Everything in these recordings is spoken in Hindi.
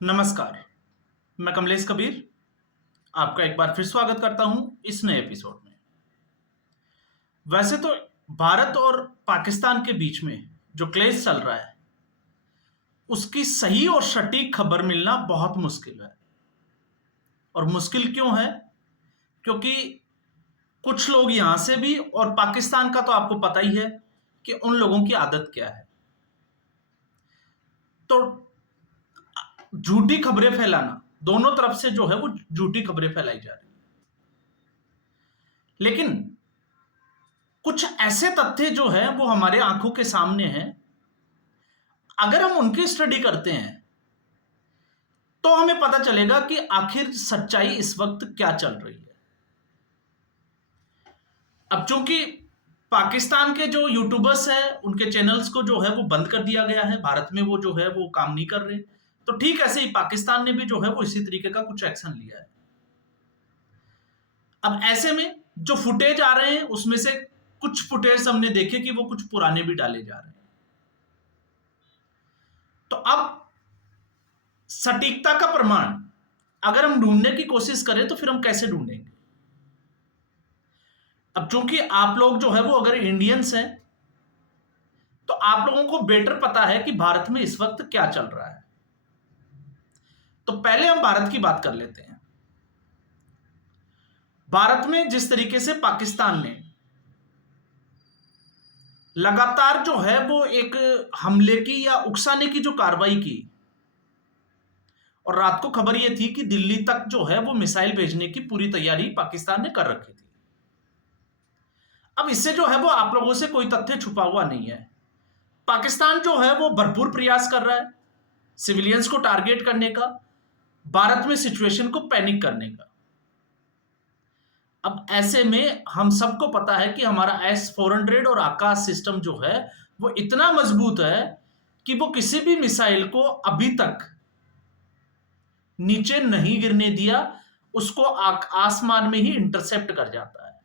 नमस्कार, मैं कमलेश कबीर आपका एक बार फिर स्वागत करता हूं इस नए एपिसोड में। वैसे तो भारत और पाकिस्तान के बीच में जो क्लेश चल रहा है, उसकी सही और सटीक खबर मिलना बहुत मुश्किल है। और मुश्किल क्यों है? क्योंकि कुछ लोग यहां से भी और पाकिस्तान का तो आपको पता ही है कि उन लोगों की आदत क्या है। तो झूठी खबरें फैलाना, दोनों तरफ से जो है वो झूठी खबरें फैलाई जा रही है। लेकिन कुछ ऐसे तथ्य जो है वो हमारे आंखों के सामने हैं। अगर हम उनकी स्टडी करते हैं तो हमें पता चलेगा कि आखिर सच्चाई इस वक्त क्या चल रही है। अब चूंकि पाकिस्तान के जो यूट्यूबर्स हैं उनके चैनल्स को जो है वो बंद कर दिया गया है, भारत में वो जो है वो काम नहीं कर रहे, तो ठीक ऐसे ही पाकिस्तान ने भी जो है वो इसी तरीके का कुछ एक्शन लिया है। अब ऐसे में जो फुटेज आ रहे हैं उसमें से कुछ फुटेज हमने देखे कि वो कुछ पुराने भी डाले जा रहे हैं। तो अब सटीकता का प्रमाण अगर हम ढूंढने की कोशिश करें तो फिर हम कैसे ढूंढेंगे? अब चूंकि आप लोग जो है वो अगर इंडियंस हैं तो आप लोगों को बेटर पता है कि भारत में इस वक्त क्या चल रहा है। तो पहले हम भारत की बात कर लेते हैं। भारत में जिस तरीके से पाकिस्तान ने लगातार जो है वो एक हमले की या उकसाने की जो कार्रवाई की, और रात को खबर यह थी कि दिल्ली तक जो है वो मिसाइल भेजने की पूरी तैयारी पाकिस्तान ने कर रखी थी। अब इससे जो है वो आप लोगों से कोई तथ्य छुपा हुआ नहीं है। पाकिस्तान जो है वो भरपूर प्रयास कर रहा है सिविलियंस को टारगेट करने का, भारत में सिचुएशन को पैनिक करने का। अब ऐसे में हम सबको पता है कि हमारा S-400 और आकाश सिस्टम जो है वो इतना मजबूत है कि वो किसी भी मिसाइल को अभी तक नीचे नहीं गिरने दिया, उसको आसमान में ही इंटरसेप्ट कर जाता है।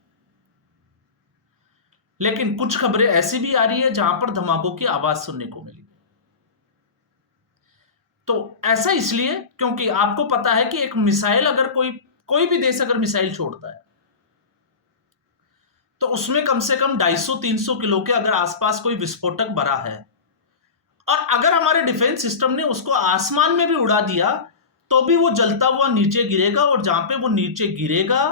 लेकिन कुछ खबरें ऐसी भी आ रही है जहां पर धमाकों की आवाज सुनने को मिली। तो ऐसा इसलिए क्योंकि आपको पता है कि एक मिसाइल अगर कोई भी देश अगर मिसाइल छोड़ता है तो उसमें कम से कम 250-300 किलो के अगर आसपास कोई विस्फोटक भरा है, और अगर हमारे डिफेंस सिस्टम ने उसको आसमान में भी उड़ा दिया तो भी वो जलता हुआ नीचे गिरेगा, और जहां पे वो नीचे गिरेगा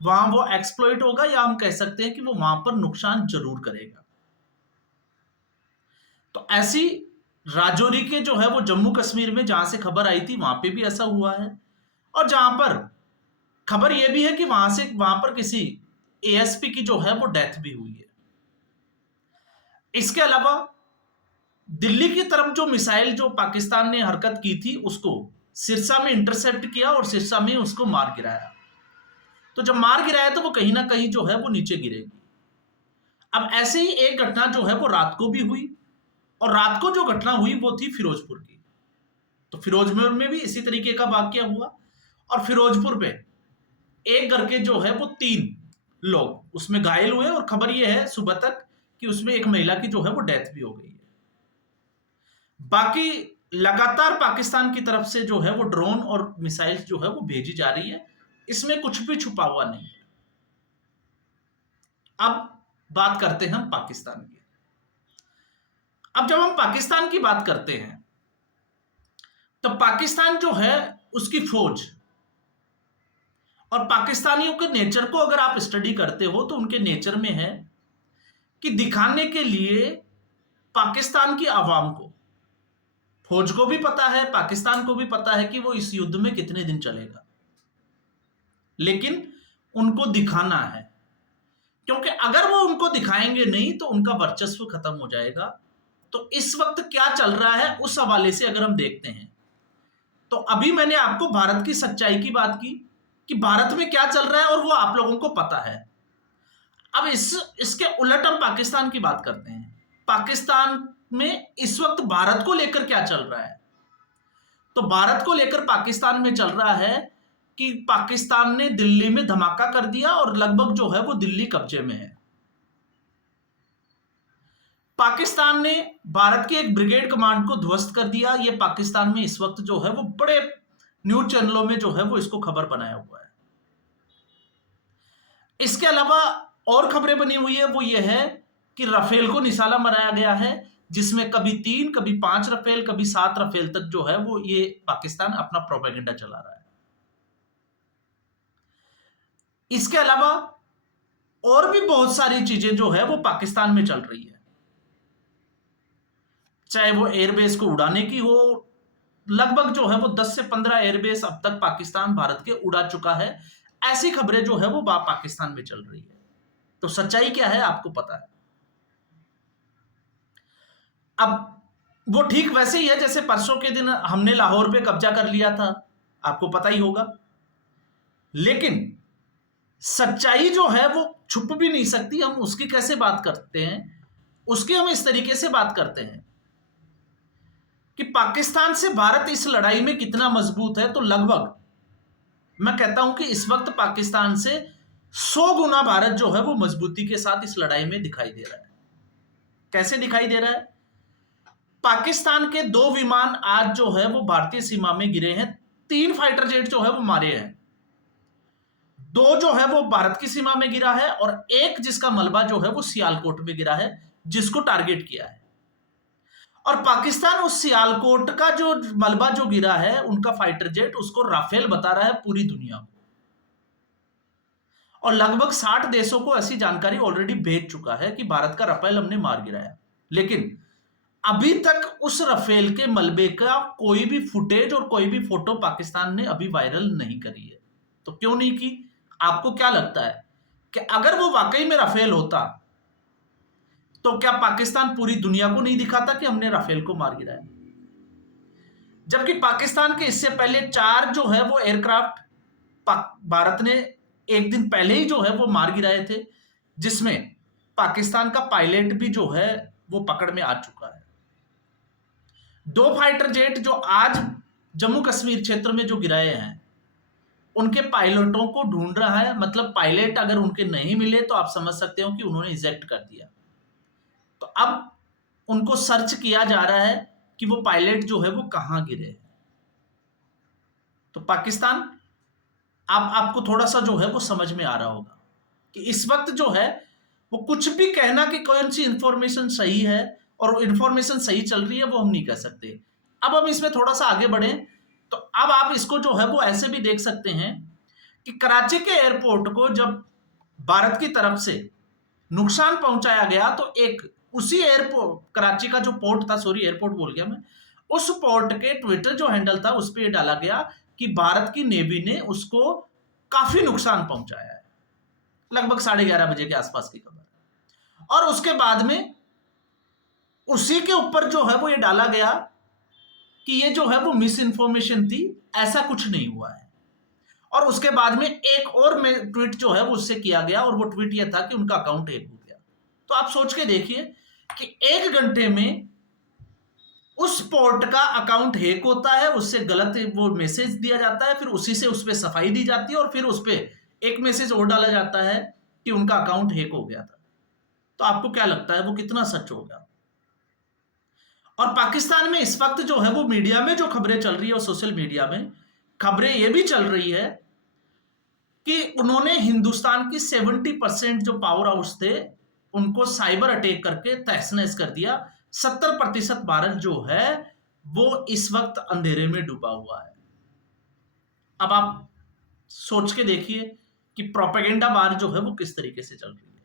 वहां वो एक्सप्लॉइट होगा, या हम कह सकते हैं कि वो वहां पर नुकसान जरूर करेगा। तो ऐसी राजौरी के जो है वो जम्मू कश्मीर में जहां से खबर आई थी वहां पे भी ऐसा हुआ है, और जहां पर खबर यह भी है कि वहां पर किसी एएसपी की जो है वो डेथ भी हुई है। इसके अलावा दिल्ली की तरफ जो मिसाइल जो पाकिस्तान ने हरकत की थी उसको सिरसा में इंटरसेप्ट किया और सिरसा में उसको मार गिराया। तो जब मार गिराया तो वो कहीं ना कहीं जो है वो नीचे गिरेगी। अब ऐसे ही एक घटना जो है वो रात को भी हुई, और रात को जो घटना हुई वो थी फिरोजपुर की। तो फिरोजपुर में भी इसी तरीके का वाकया हुआ, और फिरोजपुर पे एक घर के जो है वो 3 लोग उसमें घायल हुए, और खबर ये है सुबह तक कि उसमें एक महिला की जो है वो डेथ भी हो गई है। बाकी लगातार पाकिस्तान की तरफ से जो है वो ड्रोन और मिसाइल्स जो है वो भेजी जा रही है, इसमें कुछ भी छुपा हुआ नहीं है। अब बात करते हैं हम पाकिस्तान की। अब जब हम पाकिस्तान की बात करते हैं तो पाकिस्तान जो है उसकी फौज और पाकिस्तानियों के नेचर को अगर आप स्टडी करते हो तो उनके नेचर में है कि दिखाने के लिए पाकिस्तान की आवाम को, फौज को भी पता है, पाकिस्तान को भी पता है कि वो इस युद्ध में कितने दिन चलेगा, लेकिन उनको दिखाना है, क्योंकि अगर वो उनको दिखाएंगे नहीं तो उनका वर्चस्व खत्म हो जाएगा। तो इस वक्त क्या चल रहा है उस हवाले से अगर हम देखते हैं तो अभी मैंने आपको भारत की सच्चाई की बात की कि भारत में क्या चल रहा है और वो आप लोगों को पता है। अब इसके उलट हम पाकिस्तान की बात करते हैं। पाकिस्तान में इस वक्त भारत को लेकर क्या चल रहा है? तो भारत को लेकर पाकिस्तान में चल रहा है कि पाकिस्तान ने दिल्ली में धमाका कर दिया और लगभग जो है वो दिल्ली कब्जे में है। पाकिस्तान ने भारत के एक ब्रिगेड कमांड को ध्वस्त कर दिया। ये पाकिस्तान में इस वक्त जो है वो बड़े न्यूज चैनलों में जो है वो इसको खबर बनाया हुआ है। इसके अलावा और खबरें बनी हुई है, वो ये है कि राफेल को निशाना बनाया गया है, जिसमें कभी 3, कभी 5 राफेल, कभी 7 राफेल तक जो है वो ये पाकिस्तान अपना प्रोपेगेंडा चला रहा है। इसके अलावा और भी बहुत सारी चीजें जो है वो पाकिस्तान में चल रही है, चाहे वो एयरबेस को उड़ाने की हो। लगभग जो है वो 10 से 15 एयरबेस अब तक पाकिस्तान भारत के उड़ा चुका है। ऐसी खबरें जो है वो पाकिस्तान में चल रही है। तो सच्चाई क्या है आपको पता है। अब वो ठीक वैसे ही है जैसे परसों के दिन हमने लाहौर पे कब्जा कर लिया था, आपको पता ही होगा। लेकिन सच्चाई जो है वो छुप भी नहीं सकती। हम उसकी कैसे बात करते हैं, उसकी हम इस तरीके से बात करते हैं कि पाकिस्तान से भारत इस लड़ाई में कितना मजबूत है। तो लगभग मैं कहता हूं कि इस वक्त पाकिस्तान से 100 गुना भारत जो है वो मजबूती के साथ इस लड़ाई में दिखाई दे रहा है। कैसे दिखाई दे रहा है? पाकिस्तान के 2 विमान आज जो है वो भारतीय सीमा में गिरे हैं। 3 फाइटर जेट जो है वो मारे हैं। 2 जो है वो भारत की सीमा में गिरा है और 1 जिसका मलबा जो है वो सियालकोट में गिरा है, जिसको टारगेट किया है। और पाकिस्तान उस सियालकोट का जो मलबा जो गिरा है, उनका फाइटर जेट, उसको राफेल बता रहा है पूरी दुनिया को। और लगभग 60 देशों को ऐसी जानकारी ऑलरेडी भेज चुका है कि भारत का राफेल हमने मार गिराया। लेकिन अभी तक उस राफेल के मलबे का कोई भी फुटेज और कोई भी फोटो पाकिस्तान ने अभी वायरल नहीं करी है। तो क्यों नहीं की? आपको क्या लगता है कि अगर वो वाकई में राफेल होता तो क्या पाकिस्तान पूरी दुनिया को नहीं दिखाता कि हमने राफेल को मार गिराया? जबकि पाकिस्तान के इससे पहले 4 जो है वो एयरक्राफ्ट भारत ने एक दिन पहले ही जो है वो मार गिराए थे, जिसमें पाकिस्तान का पायलट भी जो है वो पकड़ में आ चुका है। 2 फाइटर जेट जो आज जम्मू कश्मीर क्षेत्र में जो गिराए हैं, उनके पायलटों को ढूंढ रहा है। मतलब पायलट अगर उनके नहीं मिले तो आप समझ सकते हो कि उन्होंने इजेक्ट कर दिया। तो अब उनको सर्च किया जा रहा है कि वो पायलट जो है वो कहां गिरे हैं। तो पाकिस्तान, आपको थोड़ा सा जो है वो समझ में आ रहा होगा कि इस वक्त जो है वो कुछ भी कहना कि कौन सी इंफॉर्मेशन सही है और इंफॉर्मेशन सही चल रही है वो हम नहीं कह सकते। अब हम इसमें थोड़ा सा आगे बढ़े तो अब आप इसको जो है वो ऐसे भी देख सकते हैं कि कराची के एयरपोर्ट को जब भारत की तरफ से नुकसान पहुंचाया गया तो एक उसी एयरपोर्ट, कराची का जो पोर्ट था, सॉरी एयरपोर्ट बोल गया मैं, उस पोर्ट के ट्विटर जो हैंडल था उस पर यह डाला गया कि भारत की नेवी ने उसको काफी नुकसान पहुंचाया है। लगभग 11:30 बजे के आसपास की खबर। और उसके बाद में उसी के ऊपर जो है वो ये डाला गया कि ये जो है वो मिस इन्फॉर्मेशन थी, ऐसा कुछ नहीं हुआ है। और उसके बाद में एक और ट्वीट जो है वो उससे किया गया और वो ट्वीट ये था कि उनका अकाउंट हैक हो गया। तो आप सोच के देखिए कि 1 घंटे में उस पोर्ट का अकाउंट हैक होता है, उससे गलत वो मैसेज दिया जाता है, फिर उसी से उस पर सफाई दी जाती है और फिर उस पर एक मैसेज और डाला जाता है कि उनका अकाउंट हैक हो गया था। तो आपको क्या लगता है वो कितना सच होगा? और पाकिस्तान में इस वक्त जो है वो मीडिया में जो खबरें चल रही है और सोशल मीडिया में खबरें ये भी चल रही है कि उन्होंने हिंदुस्तान की 70% जो पावर हाउस थे उनको साइबर अटैक करके तहस नहस कर दिया। 70% भारत जो है वो इस वक्त अंधेरे में डूबा हुआ है। अब आप सोच के देखिए कि प्रोपेगेंडा वार जो है वो किस तरीके से चल रही है।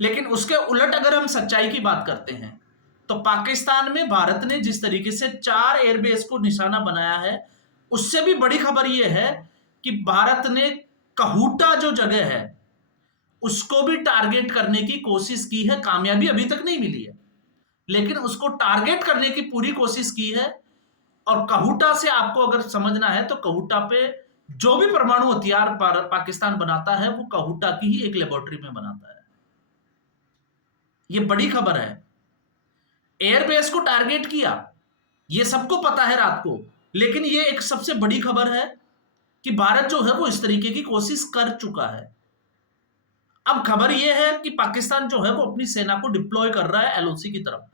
लेकिन उसके उलट अगर हम सच्चाई की बात करते हैं तो पाकिस्तान में भारत ने जिस तरीके से 4 एयरबेस को निशाना बनाया है, उससे भी बड़ी खबर यह है कि भारत ने कहूटा जो जगह है उसको भी टारगेट करने की कोशिश की है। कामयाबी अभी तक नहीं मिली है, लेकिन उसको टारगेट करने की पूरी कोशिश की है। और कहूटा से आपको अगर समझना है तो कहूटा पे जो भी परमाणु हथियार पाकिस्तान बनाता है वो कहूटा की ही एक लेबोरेटरी में बनाता है। ये बड़ी खबर है। एयरबेस को टारगेट किया, ये सबको पता है रात को, लेकिन ये एक सबसे बड़ी खबर है कि भारत जो है वो इस तरीके की कोशिश कर चुका है। अब खबर यह है कि पाकिस्तान जो है वो अपनी सेना को डिप्लॉय कर रहा है एलओसी की तरफ,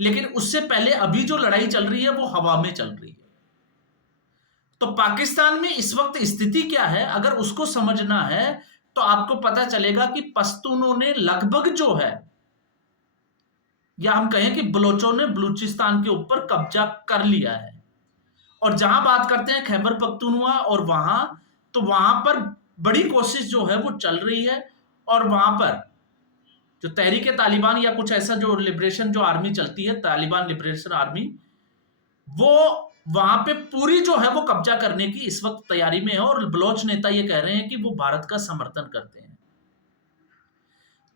लेकिन उससे पहले अभी जो लड़ाई चल रही है वो हवा में चल रही है। तो पाकिस्तान में इस वक्त स्थिति क्या है, अगर उसको समझना है तो आपको पता चलेगा कि पश्तूनों ने लगभग जो है, या हम कहें कि बलोचों ने बलूचिस्तान के ऊपर कब्जा कर लिया है। और जहां बात करते हैं खैबर पख्तूनख्वा और वहां, तो वहां पर बड़ी कोशिश जो है वो चल रही है, और वहां पर जो तहरीक तालिबान या कुछ ऐसा जो लिबरेशन जो आर्मी चलती है, तालिबान लिबरेशन आर्मी, वो वहां पे पूरी जो है वो कब्जा करने की इस वक्त तैयारी में है। और बलोच नेता ये कह रहे हैं कि वो भारत का समर्थन करते हैं।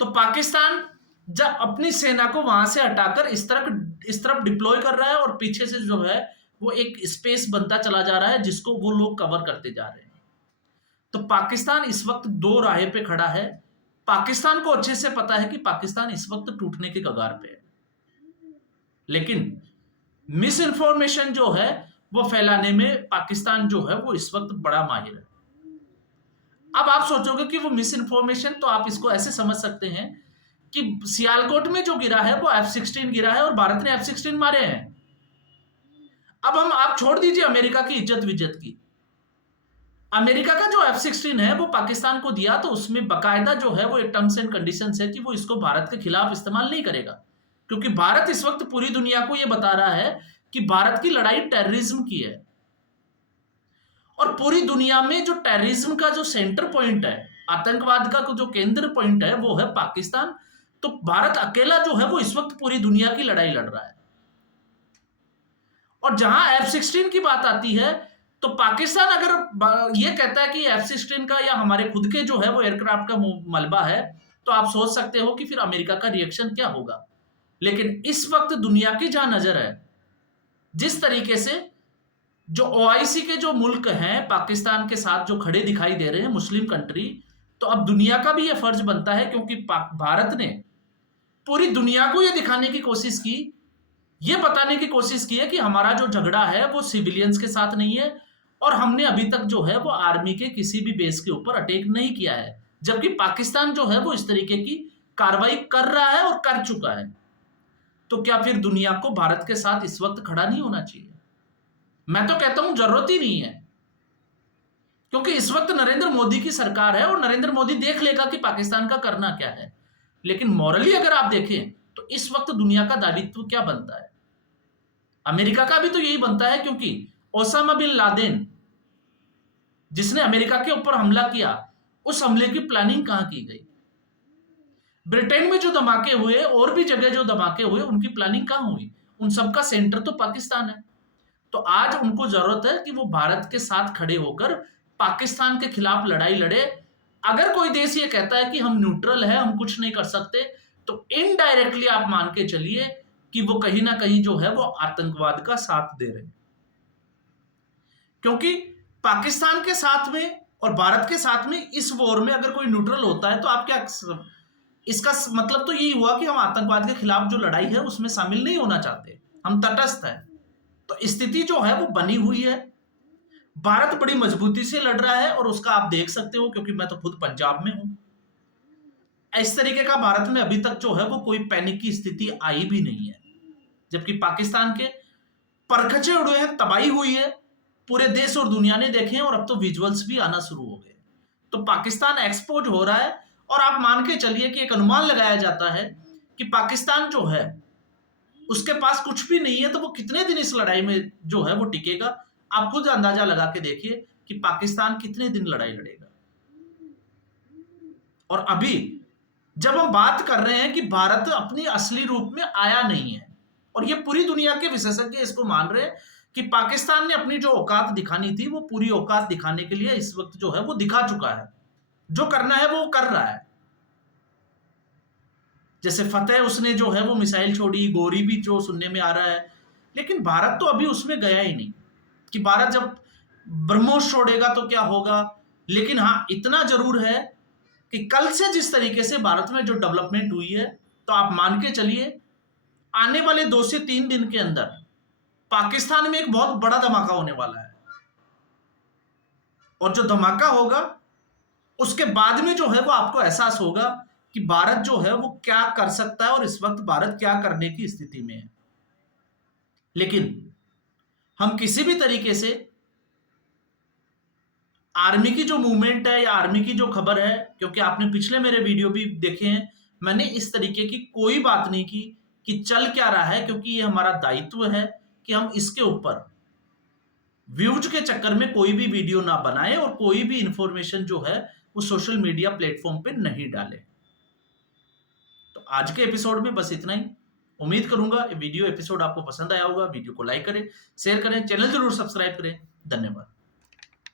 तो पाकिस्तान जब अपनी सेना को वहां से हटाकर इस तरफ डिप्लॉय कर रहा है, और पीछे से जो है वो एक स्पेस बनता चला जा रहा है जिसको वो लोग कवर करते जा रहे हैं। तो पाकिस्तान इस वक्त दो राहे पे खड़ा है। पाकिस्तान को अच्छे से पता है कि पाकिस्तान इस वक्त टूटने के कगार पे है, लेकिन मिस इन्फॉर्मेशन जो है वो फैलाने में पाकिस्तान जो है वो इस वक्त बड़ा माहिर है। अब आप सोचोगे कि वो मिस इन्फॉर्मेशन, तो आप इसको ऐसे समझ सकते हैं कि सियालकोट में जो गिरा है वो F-16 गिरा है और भारत ने F-16 मारे हैं। अब हम, आप छोड़ दीजिए अमेरिका की इज्जत विज्जत की, अमेरिका का जो F-16 है वो पाकिस्तान को दिया, तो उसमें बकायदा जो है वो एक टर्म्स एंड कंडीशंस है कि वो इसको भारत के खिलाफ इस्तेमाल नहीं करेगा, क्योंकि भारत इस वक्त पूरी दुनिया को ये बता रहा है कि भारत की लड़ाई टेररिज्म की है, और पूरी दुनिया में जो टेररिज्म का जो सेंटर पॉइंट है, आतंकवाद का जो केंद्र पॉइंट है वो है पाकिस्तान। तो भारत अकेला जो है वो इस वक्त पूरी दुनिया की लड़ाई लड़ रहा है। और जहां F-16 की बात आती है, तो पाकिस्तान अगर ये कहता है कि F-16 का या हमारे खुद के जो है वो एयरक्राफ्ट का मलबा है, तो आप सोच सकते हो कि फिर अमेरिका का रिएक्शन क्या होगा। लेकिन इस वक्त दुनिया की जहां नजर है, जिस तरीके से जो OIC के जो मुल्क हैं पाकिस्तान के साथ जो खड़े दिखाई दे रहे हैं, मुस्लिम कंट्री, तो अब दुनिया का भी ये फर्ज बनता है, क्योंकि भारत ने पूरी दुनिया को ये दिखाने की कोशिश की, ये बताने की कोशिश की है कि हमारा जो झगड़ा है वो सिविलियंस के साथ नहीं है, और हमने अभी तक जो है वो आर्मी के किसी भी बेस के ऊपर अटैक नहीं किया है, जबकि पाकिस्तान जो है वो इस तरीके की कार्रवाई कर रहा है और कर चुका है। तो क्या फिर दुनिया को भारत के साथ इस वक्त खड़ा नहीं होना चाहिए? मैं तो कहता हूं जरूरत ही नहीं है, क्योंकि इस वक्त नरेंद्र मोदी की सरकार है और नरेंद्र मोदी देख लेगा कि पाकिस्तान का करना क्या है। लेकिन मॉरली अगर आप देखें तो इस वक्त दुनिया का दायित्व क्या बनता है? अमेरिका का भी तो यही बनता है, क्योंकि ओसामा बिन लादेन जिसने अमेरिका के ऊपर हमला किया, उस हमले की प्लानिंग कहां की गई? ब्रिटेन में जो धमाके हुए और भी जगह जो धमाके हुए, उनकी प्लानिंग कहां हुई? उन सबका सेंटर तो पाकिस्तान है। तो आज उनको जरूरत है कि वो भारत के साथ खड़े होकर पाकिस्तान के खिलाफ लड़ाई लड़े। अगर कोई देश ये कहता है कि हम न्यूट्रल है, हम कुछ नहीं कर सकते, तो इनडायरेक्टली आप मान के चलिए कि वो कहीं ना कहीं जो है वो आतंकवाद का साथ दे रहे हैं। क्योंकि पाकिस्तान के साथ में और भारत के साथ में इस वॉर में अगर कोई न्यूट्रल होता है, तो आप क्या, इसका मतलब तो यही हुआ कि हम आतंकवाद के खिलाफ जो लड़ाई है उसमें शामिल नहीं होना चाहते, हम तटस्थ हैं। तो स्थिति जो है वो बनी हुई है। भारत बड़ी मजबूती से लड़ रहा है, और उसका आप देख सकते हो, क्योंकि मैं तो खुद पंजाब में हूं। इस तरीके का भारत में अभी तक जो है वो कोई पैनिक की स्थिति आई भी नहीं है, जबकि पाकिस्तान के परखचे उड़े हैं, तबाही हुई है, पूरे देश और दुनिया ने देखे हैं, और अब तो विजुअल्स भी आना शुरू हो गए। तो पाकिस्तान एक्सपोज हो रहा है, और आप मान के चलिए कि एक अनुमान लगाया जाता है कि पाकिस्तान जो है उसके पास कुछ भी नहीं है, तो वो कितने दिन इस लड़ाई में जो है वो टिकेगा? आप खुद अंदाजा लगा के देखिए कि पाकिस्तान कितने दिन लड़ाई लड़ेगा। और अभी जब हम बात कर रहे हैं कि भारत अपनी असली रूप में आया नहीं है, और ये पूरी दुनिया के विशेषज्ञ इसको मान रहे हैं कि पाकिस्तान ने अपनी जो औकात दिखानी थी वो पूरी औकात दिखाने के लिए इस वक्त जो है वो दिखा चुका है, जो करना है वो कर रहा है। जैसे फतेह उसने जो है वो मिसाइल छोड़ी, गोरी भी जो सुनने में आ रहा है, लेकिन भारत तो अभी उसमें गया ही नहीं कि भारत जब ब्रह्मोस छोड़ेगा तो क्या होगा। लेकिन हाँ, इतना जरूर है कि कल से जिस तरीके से भारत में जो डेवलपमेंट हुई है, तो आप मान के चलिए आने वाले 2 से 3 दिन के अंदर पाकिस्तान में एक बहुत बड़ा धमाका होने वाला है। और जो धमाका होगा उसके बाद में जो है वो आपको एहसास होगा कि भारत जो है वो क्या कर सकता है और इस वक्त भारत क्या करने की स्थिति में है। लेकिन हम किसी भी तरीके से आर्मी की जो मूवमेंट है या आर्मी की जो खबर है, क्योंकि आपने पिछले मेरे वीडियो भी देखे हैं, मैंने इस तरीके की कोई बात नहीं की कि चल क्या रहा है, क्योंकि ये हमारा दायित्व है कि हम इसके ऊपर व्यूज के चक्कर में कोई भी वीडियो ना बनाए और कोई भी इंफॉर्मेशन जो है वो सोशल मीडिया प्लेटफॉर्म पे नहीं डाले। तो आज के एपिसोड में बस इतना ही। उम्मीद करूंगा ये वीडियो एपिसोड आपको पसंद आया होगा। वीडियो को लाइक करें, शेयर करें, चैनल जरूर सब्सक्राइब करें। धन्यवाद।